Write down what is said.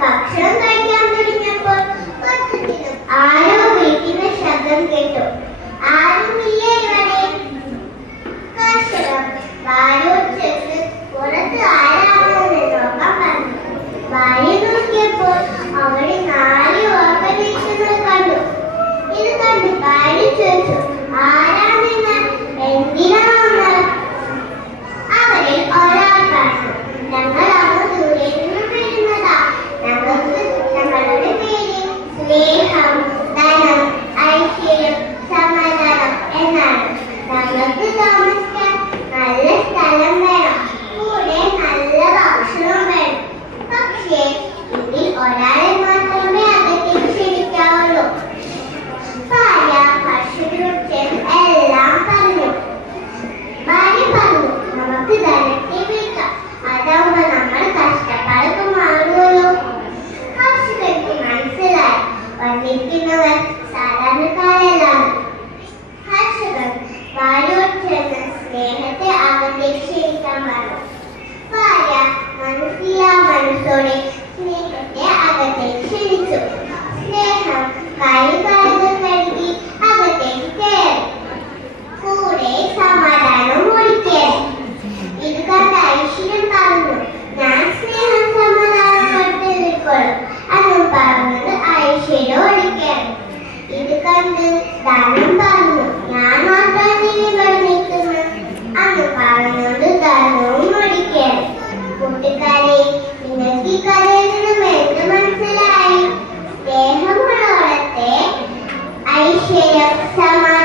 ഭക്ഷണം കഴിക്കാൻ തുടങ്ങിയപ്പോൾ ആരോ വിളിക്കുന്ന ശബ്ദം കേട്ടു. ആരുമില്ലേ ഇവിടെ? കർഷകൻ ഭാര്യയോട് ചെന്ന് പുറത്ത് ആരാണെന്ന് നോക്കാൻ പറഞ്ഞു. ഭാര്യ നോക്കിയപ്പോൾ അവിടെ 4 ഓർമ്മ നിൽക്കുന്നത് കണ്ടു. ഇത് കണ്ട് ഭാര്യ ചോദിച്ചു, ആരാണെന്ന്? എന്തിനാണ്? അവരിൽ ഒരാൾ പറഞ്ഞു, ഞങ്ങൾ അങ്ങ് ദൂരെ നിന്ന് വരുന്നതാ. ഞങ്ങളുടെ പേര് സ്നേഹം, ധനം, ഐശ്വര്യം, സമാധാനം എന്നാണ്. ഞങ്ങൾക്ക് താമസിക്കാൻ നല്ല സ്ഥലം വേണം, കൂടെ നല്ല ഭക്ഷണം വേണം. പക്ഷേ ഇതിൽ ഒരാളെ മാത്രമേ അകത്തേക്ക് ക്ഷണിക്കാവുള്ളൂ. ഭാര്യ കർഷകരോട് ചേർന്ന് എല്ലാം പറഞ്ഞു. ഭാര്യ പറഞ്ഞു, നമുക്ക് ധനത്തെ വിളിക്കാം, അതാവുമ്പോ നമ്മൾ കഷ്ടപ്പാടൊക്കെ മാറുമല്ലോ. കർഷകർക്ക് മനസ്സിലായി വന്നിരിക്കുന്നവർ സാധാരണക്കാരല്ലാണ്. കർഷകൻ ഭാര്യയോട് ചേർന്ന് സ്നേഹത്തെ അകത്തേക്ക് ക്ഷണിക്കാൻ പറഞ്ഞു. ഭാര്യ മനസ്സില്ലാ മനസ്സോടെ സ്നേഹത്തെ അകത്തേക്ക് ക്ഷണിച്ചു. സ്നേഹം കൈകാലുകൾ കഴുകി അകത്തേക്ക് കയറി. കൂടെ സമാധാനം ഒഴിക്കരുത്. ഇത് കണ്ട് ഐശ്വര്യം പറഞ്ഞു, ഞാൻ സ്നേഹം സമാധാനം കൊടുത്തിരിക്കോളും അന്നും പറഞ്ഞത് ഐശ്വര്യം ഒഴിക്കരുത്. ഇത് കണ്ട് ധനം പറഞ്ഞു, ഞാൻ മാത്രമാണ് ഇവിടെ നിൽക്കുന്നത് അന്ന് പറഞ്ഞത് ധനവും ഒഴിക്കരുത്. കൂട്ടുകാരെ, നിങ്ങൾക്ക് ഈ കഥയിൽ നിന്നും എന്ത് മനസ്സിലായി? സ്നേഹമുള്ളവരത്തെ ഐശ്വര്യം സമാധാനം